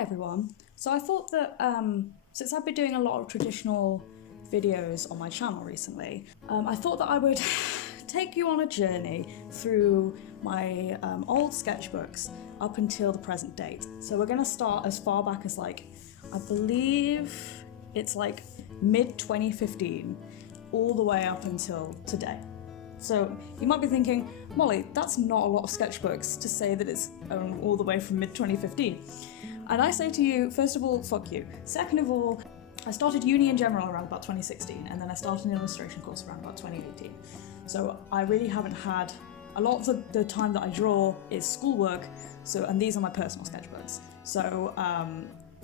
Hi everyone. So I thought that since I've been doing a lot of traditional videos on my channel recently, I thought that I would take you on a journey through my old sketchbooks up until the present date. So we're going to start as far back as I believe it's mid 2015 all the way up until today. So you might be thinking, Molly, that's not a lot of sketchbooks to say that it's all the way from mid 2015. And I say to you, first of all, fuck you. Second of all, I started uni in general around about 2016, and then I started an illustration course around about 2018. So I really haven't had, a lot of the time that I draw is schoolwork, and these are my personal sketchbooks. So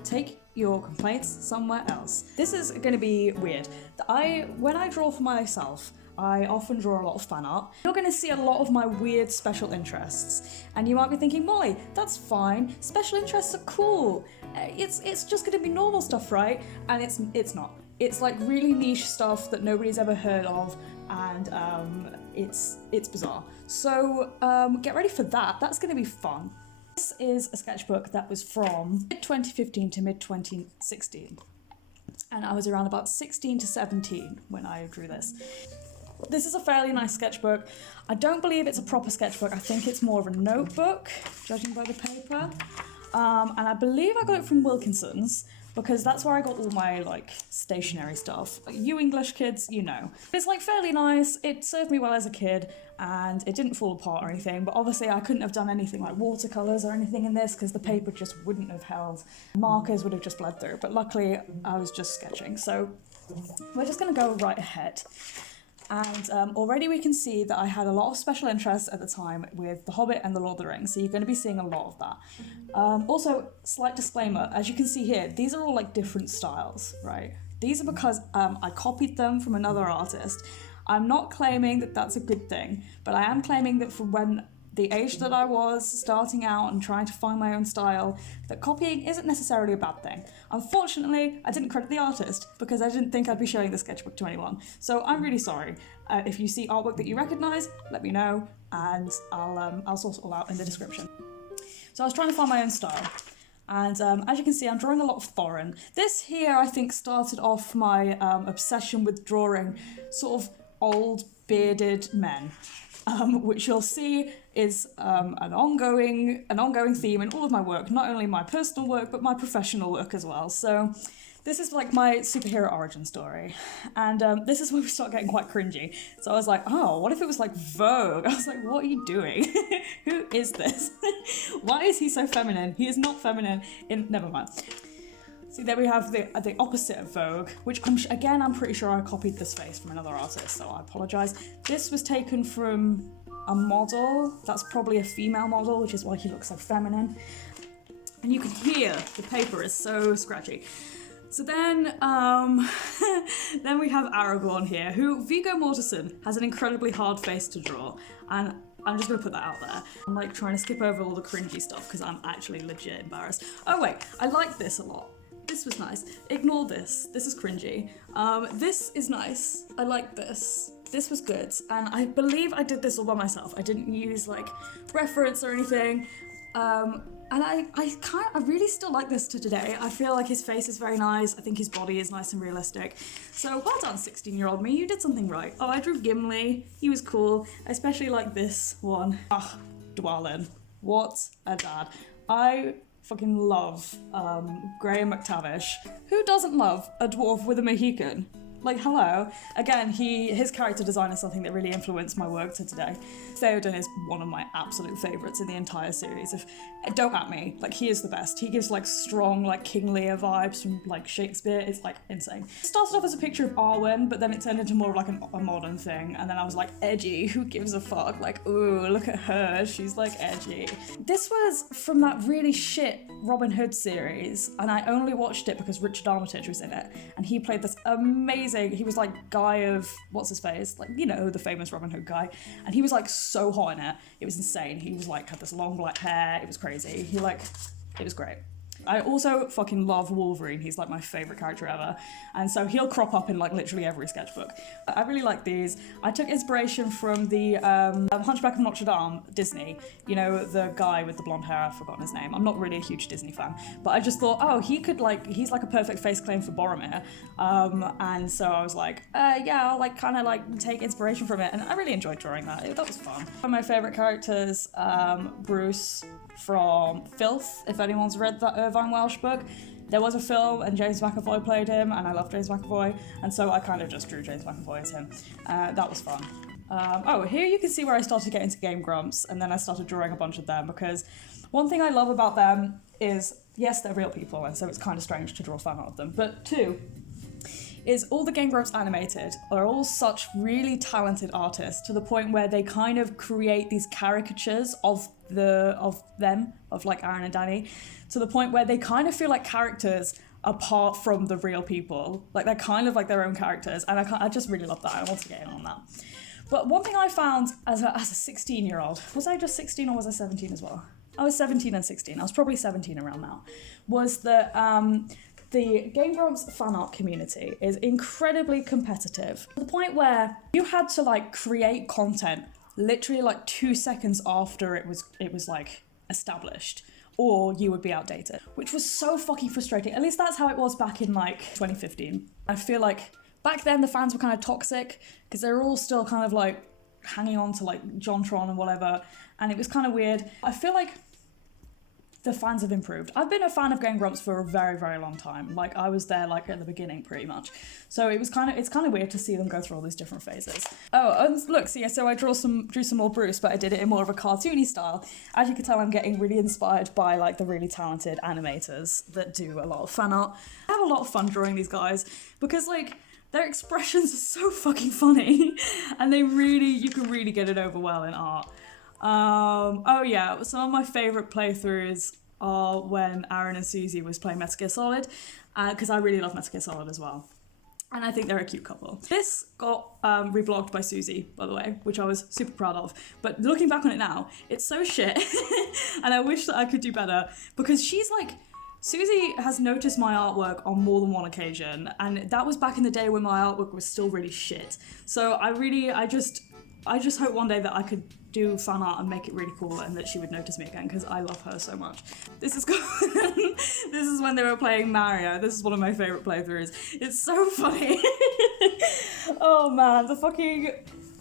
take your complaints somewhere else. This is going to be weird. When I draw for myself, I often draw a lot of fan art. You're going to see a lot of my weird special interests, and you might be thinking, Molly, that's fine. Special interests are cool. It's just going to be normal stuff, right? And it's not. It's really niche stuff that nobody's ever heard of, and it's bizarre. So get ready for that. That's going to be fun. This is a sketchbook that was from mid 2015 to mid 2016, and I was around about 16 to 17 when I drew this. This is a fairly nice sketchbook. I don't believe it's a proper sketchbook. I think it's more of a notebook, judging by the paper. And I believe I got it from Wilkinson's, because that's where I got all my stationery stuff. You English kids, you know. It's fairly nice. It served me well as a kid, and it didn't fall apart or anything, but obviously I couldn't have done anything like watercolors or anything in this because the paper just wouldn't have held. Markers would have just bled through, but luckily I was just sketching. So we're just gonna go right ahead. And already we can see that I had a lot of special interests at the time with The Hobbit and The Lord of the Rings, so you're going to be seeing a lot of that. Also, slight disclaimer, as you can see here, these are all different styles, right? These are because I copied them from another artist. I'm not claiming that that's a good thing, but I am claiming that from when the age that I was starting out and trying to find my own style, that copying isn't necessarily a bad thing. Unfortunately, I didn't credit the artist because I didn't think I'd be showing the sketchbook to anyone. So I'm really sorry. If you see artwork that you recognise, let me know, and I'll sort it all out in the description. So I was trying to find my own style. And as you can see, I'm drawing a lot of foreign. This here, I think, started off my obsession with drawing sort of old bearded men. Which you'll see is an ongoing theme in all of my work, not only my personal work, but my professional work as well. So this is my superhero origin story. And this is where we start getting quite cringy. So I was like, oh, what if it was Vogue? I was like, what are you doing? Who is this? Why is he so feminine? He is not feminine never mind. See, there we have the opposite of Vogue, which I'm pretty sure I copied this face from another artist, so I apologise. This was taken from a model. That's probably a female model, which is why he looks so feminine. And you can hear the paper is so scratchy. So then we have Aragorn here, who Viggo Mortensen has an incredibly hard face to draw, and I'm just gonna put that out there. I'm trying to skip over all the cringy stuff because I'm actually legit embarrassed. Oh wait, I like this a lot. This was nice. Ignore this. This is cringy. This is nice. I like this. This was good. And I believe I did this all by myself. I didn't use reference or anything. And I really still like this to today. I feel like his face is very nice. I think his body is nice and realistic. So well done, 16-year-old me. You did something right. Oh, I drew Gimli. He was cool. I especially like this one. Ah, Dwalin. What a dad. I fucking love Graham McTavish. Who doesn't love a dwarf with a Mohican? Hello. Again, his character design is something that really influenced my work to today. Theoden is one of my absolute favourites in the entire series. Don't at me, he is the best. He gives strong King Lear vibes from Shakespeare. It's insane. It started off as a picture of Arwen, but then it turned into more of a modern thing. And then I was edgy. Who gives a fuck? Ooh, look at her. She's edgy. This was from that really shit Robin Hood series, and I only watched it because Richard Armitage was in it, and he played this amazing. He was Guy of what's his face, the famous Robin Hood guy, and he was so hot in it. It was insane. He was had this long black hair. It was crazy. It was great. I also fucking love Wolverine. He's like my favorite character ever. And so he'll crop up in like literally every sketchbook. I really like these. I took inspiration from the Hunchback of Notre Dame, Disney. You know, the guy with the blonde hair, I've forgotten his name. I'm not really a huge Disney fan, but I just thought, oh, he could like, he's like a perfect face claim for Boromir. And so I was like, yeah, I'll like kind of like take inspiration from it. And I really enjoyed drawing that. That was fun. One of my favorite characters, Bruce from Filth, if anyone's read that Irvine Welsh book. There was a film and James McAvoy played him, and I love James McAvoy, and so I kind of just drew James McAvoy as him. That was fun. Oh, here you can see where I started getting into Game Grumps, and then I started drawing a bunch of them, because one thing I love about them is, yes, they're real people, and so it's kind of strange to draw fan art of them, but two, is all the Game Grumps animated are all such really talented artists, to the point where they kind of create these caricatures of them, of like Aaron and Danny, to the point where they kind of feel like characters apart from the real people. Like they're kind of like their own characters, and I just really love that. I want to get in on that. But one thing I found as a 16-year-old, was I just 16 or was I 17 as well? I was 17 and 16. I was probably 17 around now. Was that the Game Grumps fan art community is incredibly competitive, to the point where you had to like create content literally like 2 seconds after it was like established, or you would be outdated, which was so fucking frustrating. At least that's how it was back in like 2015. I feel like back then the fans were kind of toxic, because they were all still kind of like hanging on to like JonTron and whatever, and it was kind of weird. I feel like the fans have improved. I've been a fan of Game Grumps for a very, very long time. Like I was there like at the beginning pretty much. So it's kind of weird to see them go through all these different phases. Oh, and look, so I drew some more Bruce, but I did it in more of a cartoony style. As you can tell, I'm getting really inspired by like the really talented animators that do a lot of fan art. I have a lot of fun drawing these guys, because like their expressions are so fucking funny, and you can really get it over well in art. Oh yeah, some of my favourite playthroughs are when Aaron and Susie was playing Metal Gear Solid, because I really love Metal Gear Solid as well. And I think they're a cute couple. This got reblogged by Susie, by the way, which I was super proud of. But looking back on it now, it's so shit. And I wish that I could do better, because she's like, Susie has noticed my artwork on more than one occasion, and that was back in the day when my artwork was still really shit. So I just hope one day that I could do fan art and make it really cool, and that she would notice me again, because I love her so much. This is this is when they were playing Mario. This is one of my favourite playthroughs. It's so funny. Oh man,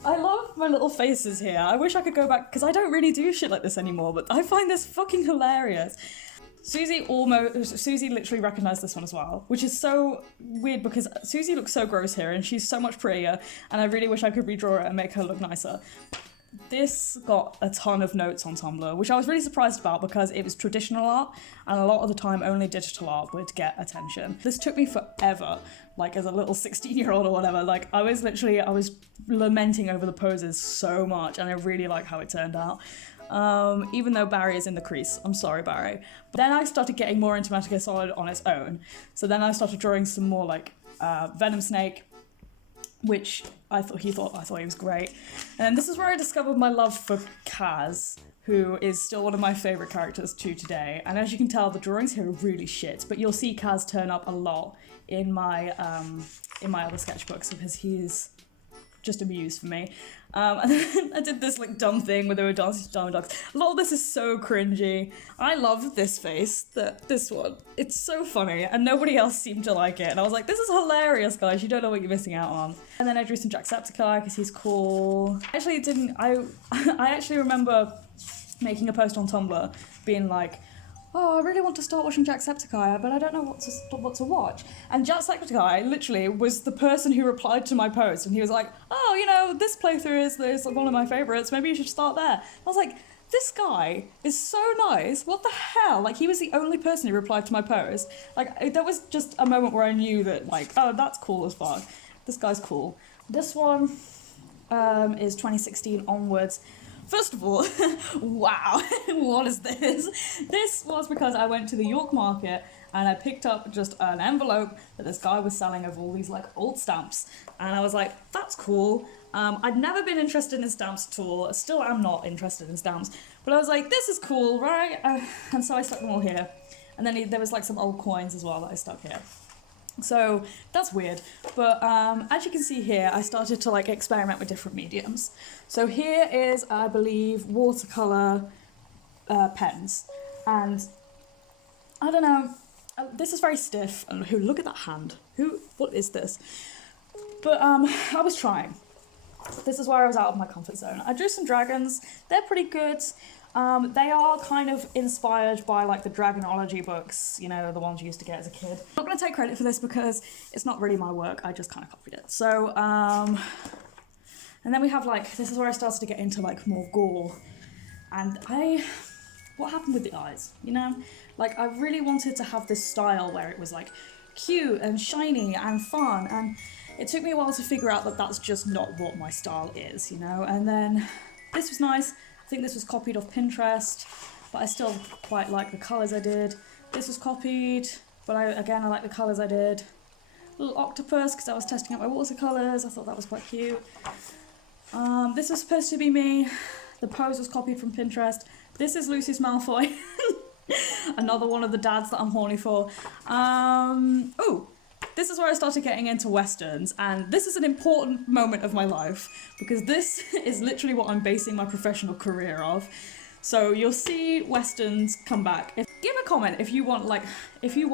I love my little faces here. I wish I could go back, because I don't really do shit like this anymore, but I find this fucking hilarious. Susie literally recognised this one as well, which is so weird, because Susie looks so gross here and she's so much prettier, and I really wish I could redraw it and make her look nicer. This got a ton of notes on Tumblr, which I was really surprised about, because it was traditional art, and a lot of the time only digital art would get attention. This took me forever, like as a little 16-year-old or whatever. Like I was lamenting over the poses so much, and I really like how it turned out. Even though Barry is in the crease. I'm sorry, Barry. But then I started getting more into Metal Gear Solid on its own. So then I started drawing some more like Venom Snake, which I thought he was great. And this is where I discovered my love for Kaz, who is still one of my favourite characters to today. And as you can tell, the drawings here are really shit, but you'll see Kaz turn up a lot in my other sketchbooks, because he's just a muse for me. And then I did this like dumb thing where they were dancing to Diamond Dogs. A lot of this is so cringy. I love this face, this one. It's so funny, and nobody else seemed to like it. And I was like, this is hilarious, guys. You don't know what you're missing out on. And then I drew some Jacksepticeye because he's cool. I actually remember making a post on Tumblr being like, oh, I really want to start watching Jacksepticeye, but I don't know what to watch. And Jacksepticeye literally was the person who replied to my post, and he was like, oh, you know, this playthrough is one of my favourites, maybe you should start there. I was like, this guy is so nice, what the hell? Like, he was the only person who replied to my post. Like, that was just a moment where I knew that, like, oh, that's cool as fuck. This guy's cool. This one is 2016 onwards. First of all, wow, what is this? This was because I went to the York market and I picked up just an envelope that this guy was selling of all these like old stamps. And I was like, that's cool. I'd never been interested in stamps at all. Still am not interested in stamps. But I was like, this is cool, right? And so I stuck them all here. And then there was like some old coins as well that I stuck here. So that's weird, but as you can see here, I started to like experiment with different mediums. So here is, I believe, watercolor pens, and I don't know, this is very stiff, and look at that hand, what is this? But I was trying. This is where I was out of my comfort zone. I drew some dragons, they're pretty good. They are kind of inspired by like the dragonology books, you know, the ones you used to get as a kid. I'm not going to take credit for this because it's not really my work, I just kind of copied it. So, and then we have like, this is where I started to get into like more gore. And what happened with the eyes, you know? Like I really wanted to have this style where it was like cute and shiny and fun, and it took me a while to figure out that that's just not what my style is, you know? And then this was nice. I think this was copied off Pinterest, but I still quite like the colours I did. This was copied, but I like the colours I did. Little octopus, because I was testing out my watercolours. I thought that was quite cute. This was supposed to be me. The pose was copied from Pinterest. This is Lucius Malfoy. Another one of the dads that I'm horny for. Oh, this is where I started getting into westerns, and this is an important moment of my life because this is literally what I'm basing my professional career off. So you'll see westerns come back. Give a comment if you want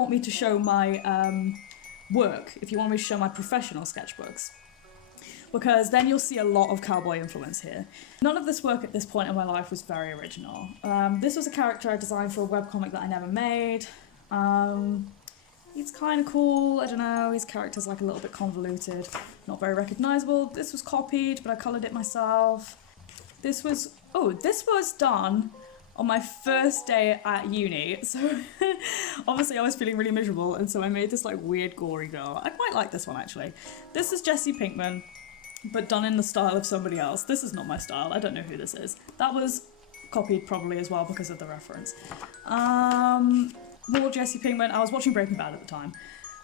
me to show my work, if you want me to show my professional sketchbooks, because then you'll see a lot of cowboy influence here. None of this work at this point in my life was very original. This was a character I designed for a webcomic that I never made. He's kind of cool, I don't know, his character's like a little bit convoluted, not very recognisable. This was copied, but I coloured it myself. This was done on my first day at uni, so obviously I was feeling really miserable, and so I made this like weird gory girl. I quite like this one actually. This is Jesse Pinkman, but done in the style of somebody else. This is not my style, I don't know who this is. That was copied probably as well because of the reference. More Jesse Pinkman. I was watching Breaking Bad at the time,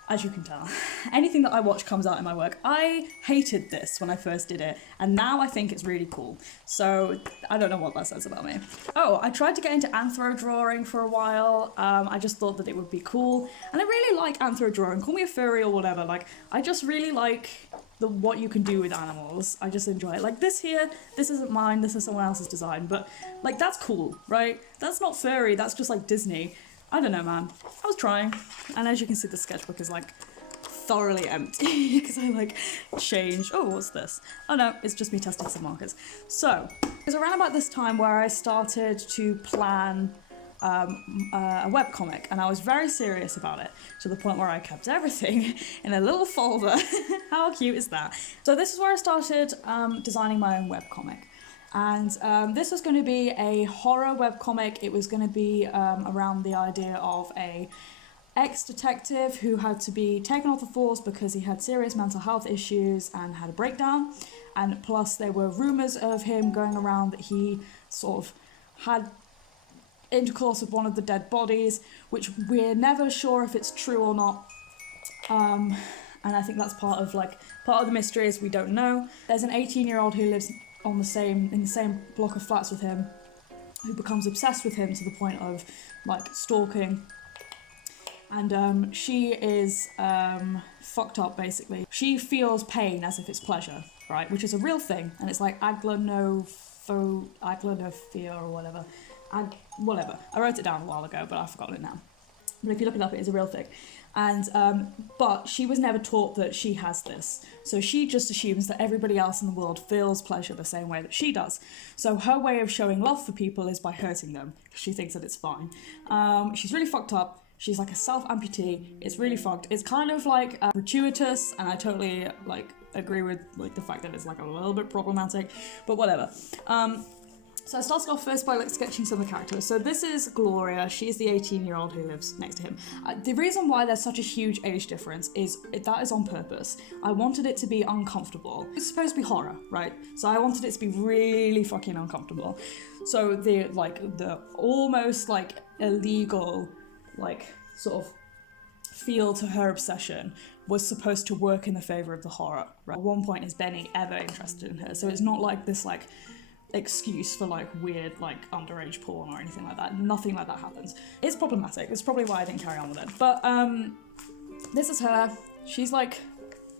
as you can tell. Anything that I watch comes out in my work. I hated this when I first did it, and now I think it's really cool. So I don't know what that says about me. Oh, I tried to get into anthro drawing for a while. I just thought that it would be cool, and I really like anthro drawing. Call me a furry or whatever. Like, I just really like what you can do with animals. I just enjoy it. Like this here, this isn't mine, this is someone else's design, but like that's cool, right? That's not furry, that's just like Disney. I don't know, man. I was trying. And as you can see, the sketchbook is like thoroughly empty because I like changed. Oh, what's this? Oh no, it's just me testing some markers. So it was around about this time where I started to plan a webcomic, and I was very serious about it to the point where I kept everything in a little folder. How cute is that? So this is where I started designing my own webcomic. And this was going to be a horror webcomic. It was going to be around the idea of a ex-detective who had to be taken off the force because he had serious mental health issues and had a breakdown. And plus there were rumours of him going around that he sort of had intercourse with one of the dead bodies, which we're never sure if it's true or not. And I think that's part of the mystery is we don't know. There's an 18-year-old who lives in the same block of flats with him, who becomes obsessed with him to the point of like stalking, and she is fucked up basically. She feels pain as if it's pleasure, right, which is a real thing, and it's like aglonophobia or whatever. I wrote it down a while ago, but I've forgotten it now. But if you look it up, it is a real thing. And but she was never taught that she has this, so she just assumes that everybody else in the world feels pleasure the same way that she does. So her way of showing love for people is by hurting them. She thinks that it's fine. She's really fucked up. She's like a self-amputee. It's really fucked. It's kind of like gratuitous, and I totally like agree with like the fact that it's like a little bit problematic, but whatever. So I started off first by like sketching some of the characters. So this is Gloria. She's the 18-year-old who lives next to him. The reason why there's such a huge age difference is that is on purpose. I wanted it to be uncomfortable. It's supposed to be horror, right? So I wanted it to be really fucking uncomfortable. So the almost like illegal like sort of feel to her obsession was supposed to work in the favor of the horror, right? At one point is Benny ever interested in her? So it's not like this like excuse for like weird like underage porn or anything like that. Nothing like that happens. It's problematic. It's probably why I didn't carry on with it. But this is her. She's like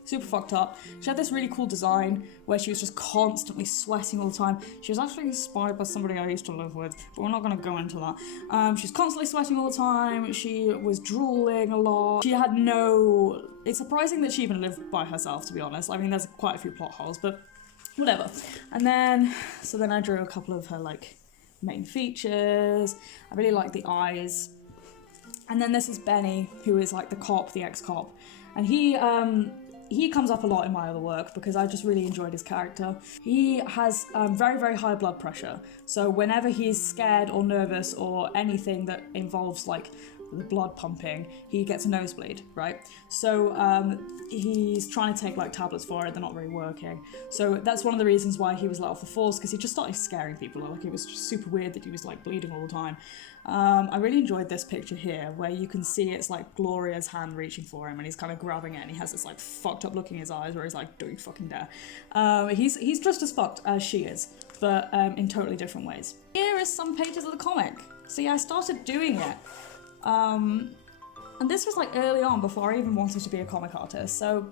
super fucked up. She had this really cool design where she was just constantly sweating all the time. She was actually inspired by somebody I used to live with, but we're not going to go into that. She's constantly sweating all the time. She was drooling a lot. She had no... It's surprising that she even lived by herself, to be honest. I mean, there's quite a few plot holes, but whatever. And then, so then I drew a couple of her like main features. I really like the eyes. And then this is Benny, who is like the cop, the ex-cop. And he comes up a lot in my other work because I just really enjoyed his character. He has very, very high blood pressure. So whenever he's scared or nervous or anything that involves like the blood pumping, he gets a nosebleed, right? So he's trying to take like tablets for it, they're not really working. So that's one of the reasons why he was let off the force, because he just started scaring people. Like, it was just super weird that he was like bleeding all the time. I really enjoyed this picture here where you can see it's like Gloria's hand reaching for him and he's kind of grabbing it and he has this like fucked up look in his eyes where he's like, don't you fucking dare. He's just as fucked as she is, but in totally different ways. Here is some pages of the comic. So yeah, I started doing it. And this was like early on before I even wanted to be a comic artist, so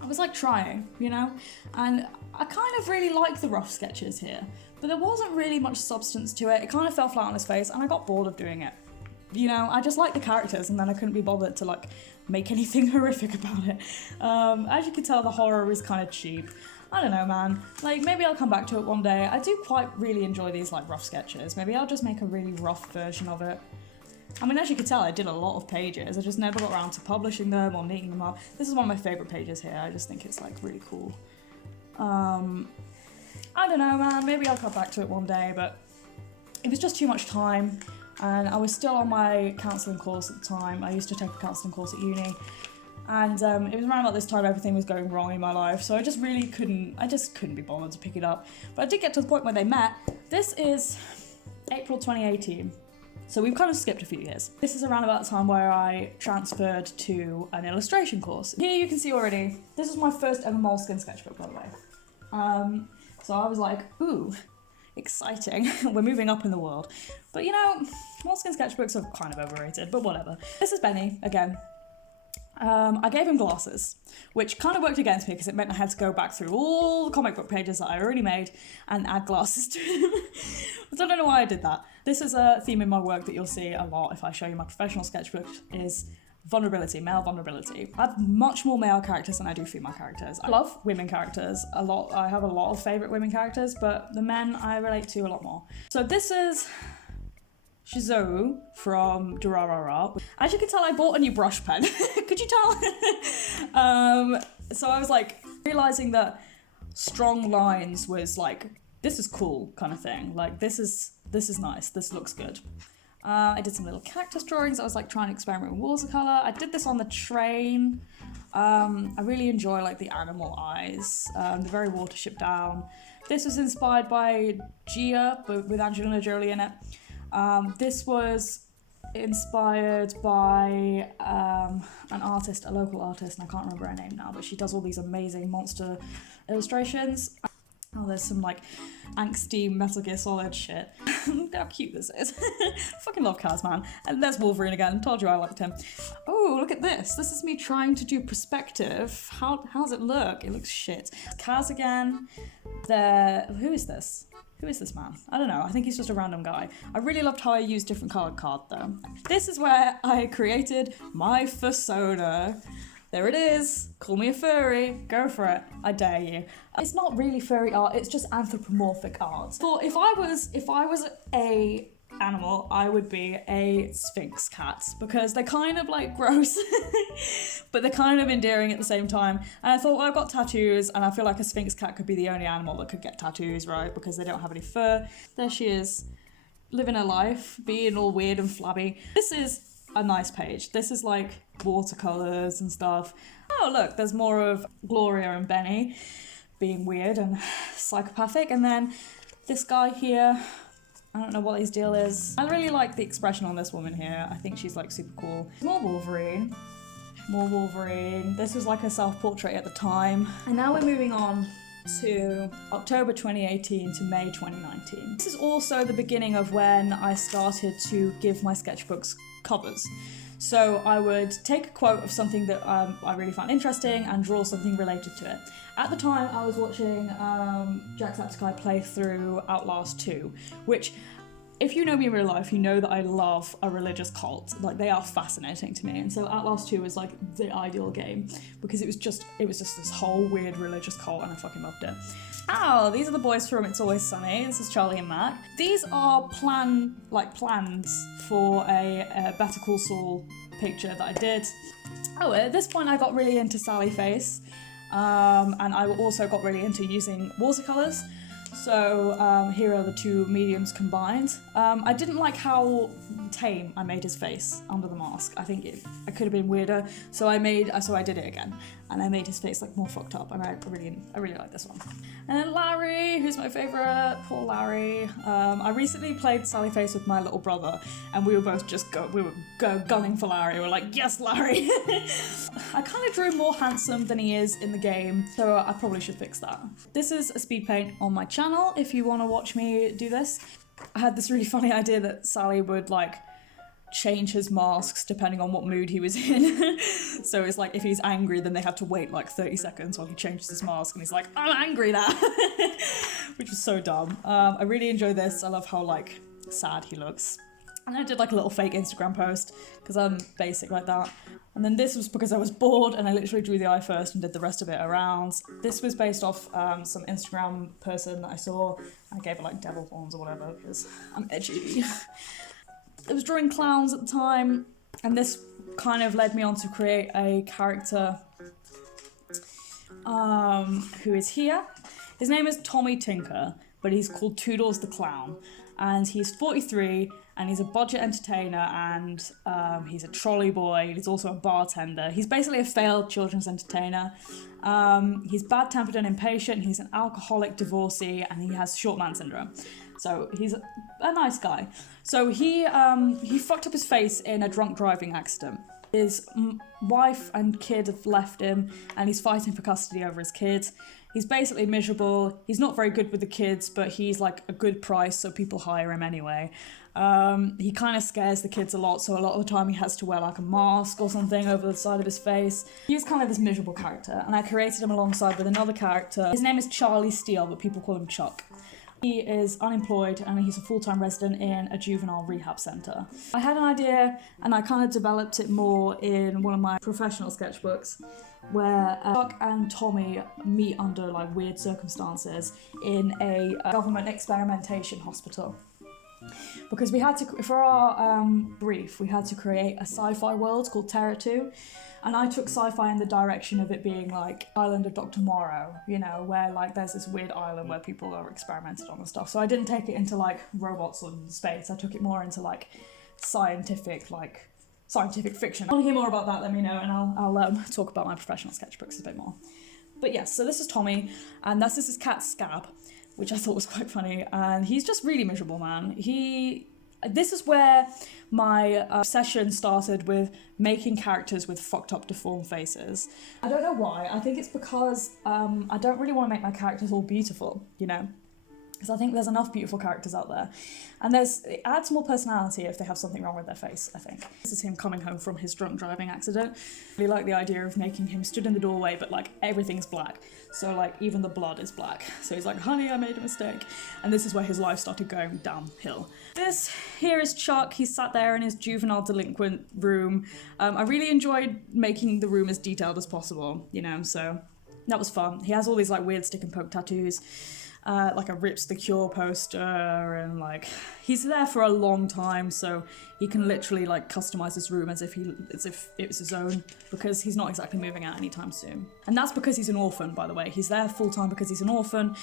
I was like trying, you know, and I kind of really like the rough sketches here, but there wasn't really much substance to it. It kind of fell flat on his face and I got bored of doing it. You know, I just liked the characters and then I couldn't be bothered to like make anything horrific about it. As you can tell, the horror is kind of cheap. I don't know, man. Like, maybe I'll come back to it one day. I do quite really enjoy these like rough sketches. Maybe I'll just make a really rough version of it. I mean, as you can tell, I did a lot of pages. I just never got around to publishing them or neating them up. This is one of my favourite pages here. I just think it's like really cool. I don't know, man. Maybe I'll come back to it one day, but it was just too much time. And I was still on my counselling course at the time. I used to take a counselling course at uni. And it was around about this time everything was going wrong in my life. So I just really couldn't be bothered to pick it up. But I did get to the point where they met. This is April 2018. So we've kind of skipped a few years. This is around about the time where I transferred to an illustration course. Here you can see already, this is my first ever moleskin sketchbook, by the way. So I was like, ooh, exciting. We're moving up in the world. But you know, moleskin sketchbooks are kind of overrated, but whatever. This is Benny, again. I gave him glasses, which kind of worked against me because it meant I had to go back through all the comic book pages that I already made and add glasses to them. But I don't know why I did that. This is a theme in my work that you'll see a lot if I show you my professional sketchbook, is vulnerability, male vulnerability. I have much more male characters than I do female characters. I love women characters a lot. I have a lot of favourite women characters, but the men I relate to a lot more. So this is Shizuo from Durarara. As you can tell, I bought a new brush pen. Could you tell? So I was like realizing that strong lines was like, this is cool kind of thing. Like this is nice. This looks good. I did some little cactus drawings. I was like trying to experiment with watercolor. I did this on the train. I really enjoy like the animal eyes. They're very Watership Down. This was inspired by Gia, but with Angelina Jolie in it. This was inspired by an artist, a local artist, and I can't remember her name now, but she does all these amazing monster illustrations. Oh, there's some like angsty Metal Gear Solid shit. Look how cute this is. Fucking love Kaz, man. And there's Wolverine again. Told you I liked him. Oh, look at this. This is me trying to do perspective. How's it look? It looks shit. Kaz again. Who is this? Who is this man? I don't know. I think he's just a random guy. I really loved how I used different coloured card though. This is where I created my fursona. There it is. Call me a furry. Go for it. I dare you. It's not really furry art. It's just anthropomorphic art. So if I was a animal, I would be a sphinx cat because they're kind of like gross, but they're kind of endearing at the same time. And I thought, well, I've got tattoos, and I feel like a sphinx cat could be the only animal that could get tattoos, right? Because they don't have any fur. There she is, living her life, being all weird and flabby. This is a nice page. This is like watercolors and stuff. Oh look, there's more of Gloria and Benny being weird and psychopathic, and then this guy here, I don't know what his deal is. I really like the expression on this woman here. I think she's like super cool. More Wolverine. More Wolverine. This was like a self-portrait at the time. And now we're moving on to October 2018 to May 2019. This is also the beginning of when I started to give my sketchbooks covers. So I would take a quote of something that I really found interesting and draw something related to it. At the time, I was watching Jacksepticeye play through Outlast 2, which, if you know me in real life, you know that I love a religious cult. Like, they are fascinating to me. And so Outlast 2 is like the ideal game because it was just this whole weird religious cult, and I fucking loved it. Oh, these are the boys from It's Always Sunny. This is Charlie and Mac. These are plans for a Better Call Saul picture that I did. Oh, at this point I got really into Sally Face, and I also got really into using watercolours. So here are the two mediums combined. I didn't like how tame I made his face under the mask. I think it could have been weirder. So I did it again, and I made his face like more fucked up, and I really like this one. And then Larry, who's my favourite, poor Larry. I recently played Sally Face with my little brother, and we were both gunning for Larry. We were like, yes, Larry. I kind of drew him more handsome than he is in the game, so I probably should fix that. This is a speed paint on my channel if you want to watch me do this. I had this really funny idea that Sally would like change his masks depending on what mood he was in. So it's like if he's angry, then they have to wait like 30 seconds while he changes his mask and he's like, I'm angry now. Which was so dumb. I really enjoy this. I love how like sad he looks. And I did like a little fake Instagram post because I'm basic like that. And then this was because I was bored and I literally drew the eye first and did the rest of it around. This was based off some Instagram person that I saw. I gave it like devil horns or whatever because I'm edgy. I was drawing clowns at the time, and this kind of led me on to create a character who is here. His name is Tommy Tinker, but he's called Toodles the Clown, and he's 43, and he's a budget entertainer, and he's a trolley boy. He's also a bartender. He's basically a failed children's entertainer. He's bad-tempered and impatient. He's an alcoholic divorcee, and he has short man syndrome. So he's a nice guy. So he fucked up his face in a drunk driving accident. His wife and kid have left him, and he's fighting for custody over his kids. He's basically miserable. He's not very good with the kids, but he's like a good price, so people hire him anyway. He kind of scares the kids a lot, so a lot of the time he has to wear like a mask or something over the side of his face. He's kind of this miserable character, and I created him alongside with another character. His name is Charlie Steele, but people call him Chuck. He is unemployed and he's a full-time resident in a juvenile rehab centre. I had an idea and I kind of developed it more in one of my professional sketchbooks where Chuck and Tommy meet under like weird circumstances in a government experimentation hospital. Because we had to, for our brief, we had to create a sci-fi world called Terra 2. And I took sci-fi in the direction of it being like Island of Dr. Moreau, you know, where like there's this weird island where people are experimented on and stuff. So I didn't take it into like robots or space. I took it more into like scientific fiction. If you want to hear more about that, let me know, and I'll talk about my professional sketchbooks a bit more. But yes, so this is Tommy, and this is his cat Scab, which I thought was quite funny, and he's just really miserable, man. This is where my obsession started with making characters with fucked up deformed faces. I don't know why. I think it's because I don't really want to make my characters all beautiful, you know? Because I think there's enough beautiful characters out there. And it adds more personality if they have something wrong with their face, I think. This is him coming home from his drunk driving accident. I really like the idea of making him stood in the doorway, but like everything's black. So like even the blood is black. So he's like, honey, I made a mistake. And this is where his life started going downhill. This here is Chuck. He's sat there in his juvenile delinquent room. I really enjoyed making the room as detailed as possible, you know, so that was fun. He has all these like weird stick and poke tattoos. Like a Rips the Cure poster, and like he's there for a long time, so he can literally like customize his room as if it was his own, because he's not exactly moving out anytime soon. And that's because he's an orphan, by the way. He's there full time because he's an orphan,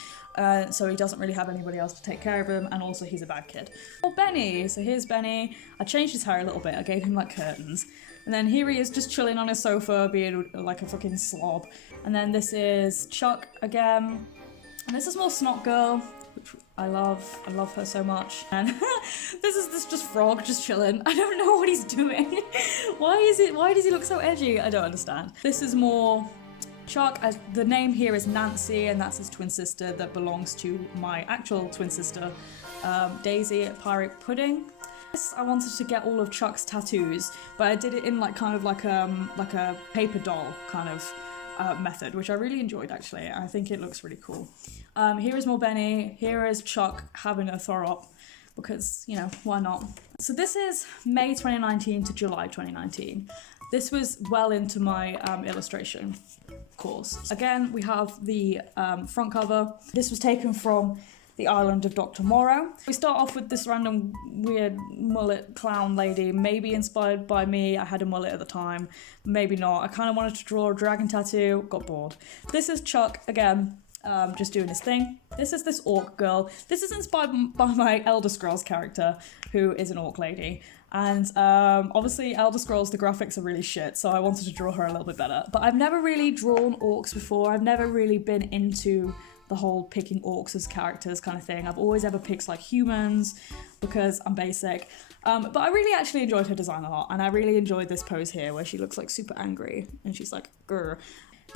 so he doesn't really have anybody else to take care of him, and also he's a bad kid. Oh, Benny! So here's Benny. I changed his hair a little bit. I gave him like curtains. And then here he is just chilling on his sofa, being like a fucking slob. And then this is Chuck again. And this is more Snot Girl, which I love her so much. And this is just frog just chilling. I don't know what he's doing. Why does he look so edgy? I don't understand. This is more Chuck, the name here is Nancy, and that's his twin sister that belongs to my actual twin sister, Daisy Pirate Pudding. I wanted to get all of Chuck's tattoos, but I did it in like a paper doll kind of method, which I really enjoyed actually. I think it looks really cool. Here is more Benny. Here is Chuck having a throw up because, you know, why not? So this is May 2019 to July 2019. This was well into my illustration course. Again, we have the front cover. This was taken from the island of Dr. Morrow. We start off with this random weird mullet clown lady, maybe inspired by me. I had a mullet at the time, maybe not. I kind of wanted to draw a dragon tattoo, got bored. This is Chuck, again, just doing his thing. This is this orc girl. This is inspired by my Elder Scrolls character, who is an orc lady. And obviously Elder Scrolls, the graphics are really shit, so I wanted to draw her a little bit better. But I've never really drawn orcs before. I've never really been into the whole picking orcs as characters kind of thing. I've always ever picked like humans because I'm basic. But I really actually enjoyed her design a lot, and I really enjoyed this pose here where she looks like super angry and she's like, grr.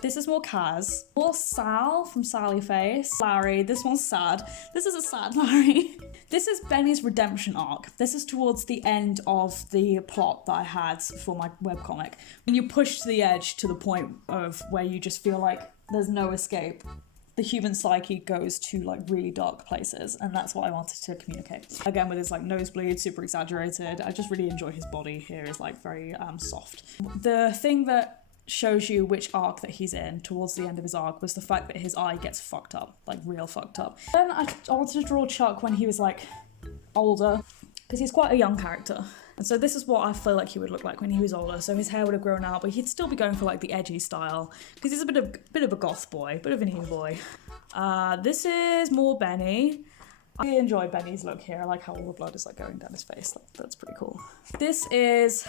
This is more Kaz. More Sal from Sally Face. Larry, this one's sad. This is a sad Larry. This is Benny's redemption arc. This is towards the end of the plot that I had for my webcomic. When you push to the edge to the point of where you just feel like there's no escape, the human psyche goes to like really dark places, and that's what I wanted to communicate. Again, with his like nosebleed, super exaggerated. I just really enjoy his body here is like very soft. The thing that shows you which arc that he's in towards the end of his arc was the fact that his eye gets fucked up, like real fucked up. Then I wanted to draw Chuck when he was like older, because he's quite a young character. And so this is what I feel like he would look like when he was older. So his hair would have grown out, but he'd still be going for like the edgy style because he's a bit of a goth boy, bit of an emo boy. This is more Benny. I enjoy Benny's look here. I like how all the blood is like going down his face. That's pretty cool. This is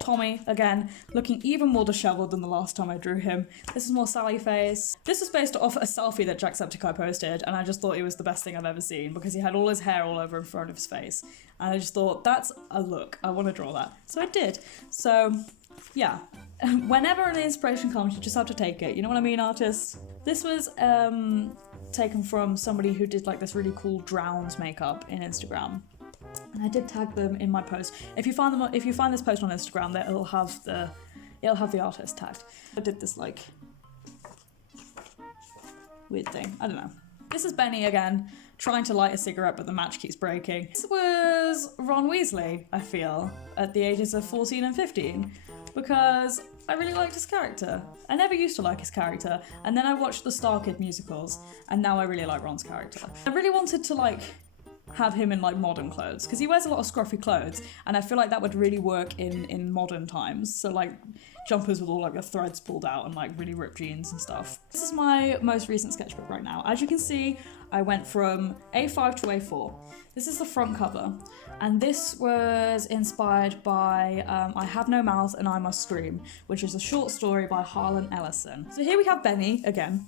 Tommy, again, looking even more disheveled than the last time I drew him. This is more Sally Face. This was based off a selfie that Jacksepticeye posted, and I just thought it was the best thing I've ever seen because he had all his hair all over in front of his face. And I just thought, that's a look. I want to draw that. So I did. So, yeah. Whenever an inspiration comes, you just have to take it. You know what I mean, artists? This was taken from somebody who did like this really cool drowns makeup in Instagram. And I did tag them in my post. If you find this post on Instagram, that it'll have the artist tagged. I did this like weird thing. I don't know. This is Benny again, trying to light a cigarette, but the match keeps breaking. This was Ron Weasley, I feel, at the ages of 14 and 15, because I really liked his character. I never used to like his character, and then I watched the Star Kid musicals, and now I really like Ron's character. I really wanted to like have him in like modern clothes because he wears a lot of scruffy clothes, and I feel like that would really work in modern times. So like jumpers with all like the threads pulled out and like really ripped jeans and stuff. This is my most recent sketchbook right now. As you can see, I went from A5 to A4. This is the front cover, and this was inspired by I Have No Mouth and I Must Scream, which is a short story by Harlan Ellison. So here we have Benny again.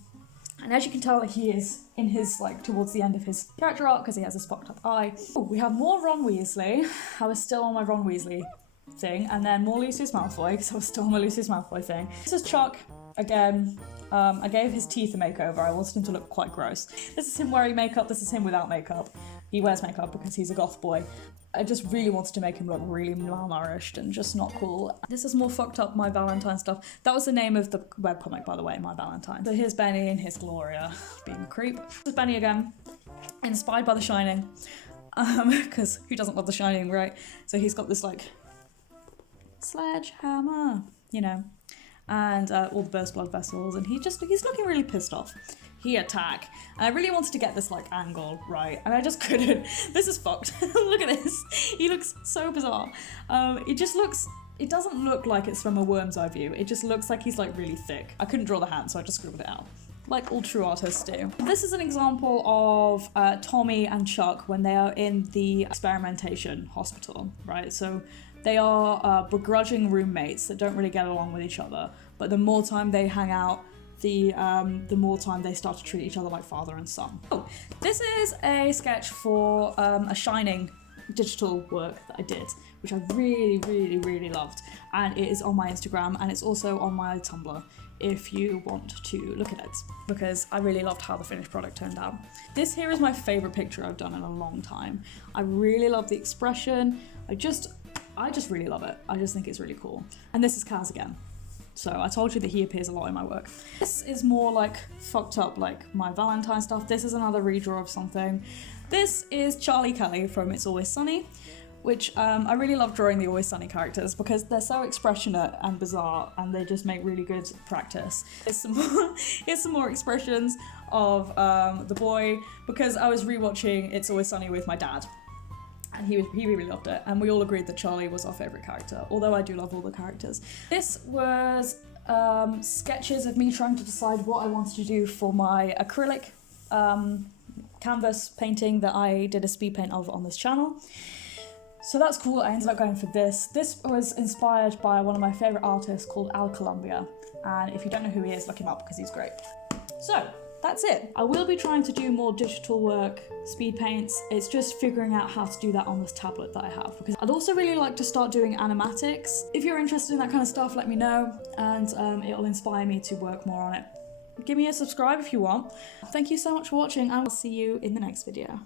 And as you can tell, he is in his, like, towards the end of his character arc because he has this fucked up eye. Oh, we have more Ron Weasley. I was still on my Ron Weasley thing. And then more Lucius Malfoy because I was still on my Lucius Malfoy thing. This is Chuck, again. I gave his teeth a makeover. I wanted him to look quite gross. This is him wearing makeup. This is him without makeup. He wears makeup because he's a goth boy. I just really wanted to make him look really malnourished and just not cool. This is more fucked up My Valentine stuff. That was the name of the webcomic, by the way, My Valentine. So here's Benny and here's Gloria being a creep. This is Benny again, inspired by The Shining. Because who doesn't love The Shining, right? So he's got this like sledgehammer, you know, and all the burst blood vessels, and he's looking really pissed off. He attack. And I really wanted to get this like angle right, and I just couldn't. This is fucked. Look at this. He looks so bizarre. It doesn't look like it's from a worm's eye view. It just looks like he's like really thick. I couldn't draw the hand, so I just scribbled it out, like all true artists do. This is an example of Tommy and Chuck when they are in the experimentation hospital, right? So they are begrudging roommates that don't really get along with each other, but the more time they hang out, the more time they start to treat each other like father and son. Oh, this is a sketch for a Shining digital work that I did, which I really loved, and it is on my Instagram and it's also on my Tumblr if you want to look at it, because I really loved how the finished product turned out. This here is my favourite picture I've done in a long time. I really love the expression. I just really love it. I just think it's really cool. And this is Kaz again. So I told you that he appears a lot in my work. This is more like fucked up, like my Valentine stuff. This is another redraw of something. This is Charlie Kelly from It's Always Sunny, which I really love drawing the Always Sunny characters because they're so expressionate and bizarre and they just make really good practice. Here's some more expressions of the boy, because I was rewatching It's Always Sunny with my dad. And he really loved it, and we all agreed that Charlie was our favourite character, although I do love all the characters. This was sketches of me trying to decide what I wanted to do for my acrylic canvas painting that I did a speed paint of on this channel. So that's cool, I ended up going for this. This was inspired by one of my favourite artists called Al Columbia, and if you don't know who he is, look him up because he's great. So that's it. I will be trying to do more digital work, speed paints. It's just figuring out how to do that on this tablet that I have, because I'd also really like to start doing animatics. If you're interested in that kind of stuff, let me know, and it'll inspire me to work more on it. Give me a subscribe if you want. Thank you so much for watching, and I'll see you in the next video.